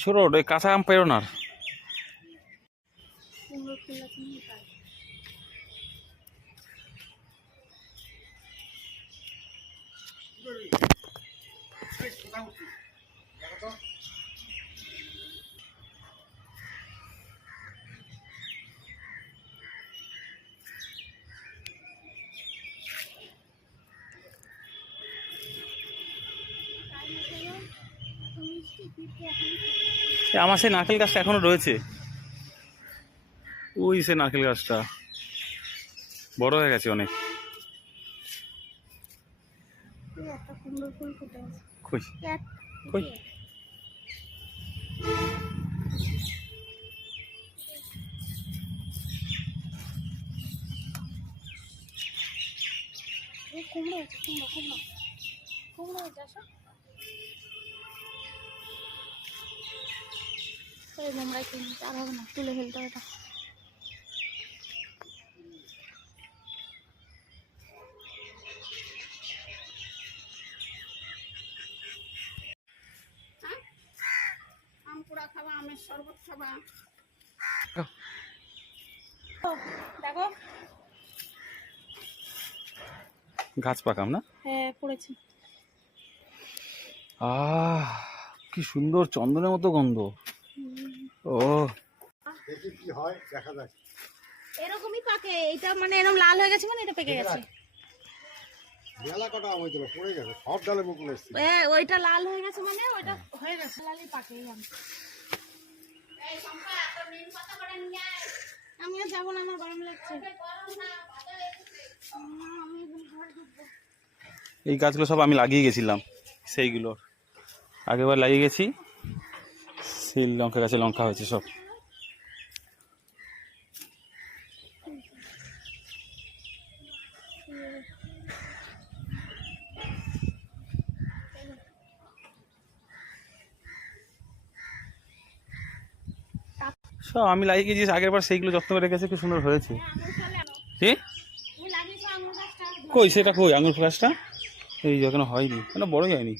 ছোট কাঁচা আম পেরো না আমার সেই নারকেল গাছটা এখনো রয়েছে। ওই সে নারকেল গাছটা বড় হয়ে গেছে অনেক। কই কই তুলে ফেলতে হবে। আম পোড়া খাবা, আমের শরবত খাবা। দেখো গাছ পাকাম না? হ্যাঁ পড়েছি। কি সুন্দর চন্দনের মতো গন্ধ। ও দেখি কি হয়, দেখা যাক। এরকমই পাকে, এটা মানে এরকম লাল হয়ে গেছে মানে এটা পেকে গেছে। মেলা কটা আম হয়েছিল, পড়ে গেছে, সব ডালে মুকুল এসছে। ওইটা লাল হয়ে গেছে মানে ওইটা হয়ে গেছে, লালই পাকে আম। আমি আর যাবো না, আমার গরম লাগছে। এই গাছগুলো সব আমি লাগিয়ে গেছিলাম, সেইগুলো আগেবার লাগিয়ে গেছি। সেই লঙ্কা গাছে লঙ্কা হয়েছে সব। সব আমি লাগিয়ে গেছি আগের বার, সেইগুলো যত্ন করে রেখেছে, খুব সুন্দর হয়েছে। কি কই সেটা কই আঙুর গাছটা? এই যখন হয়নি, কেন বড়ই হয়নি।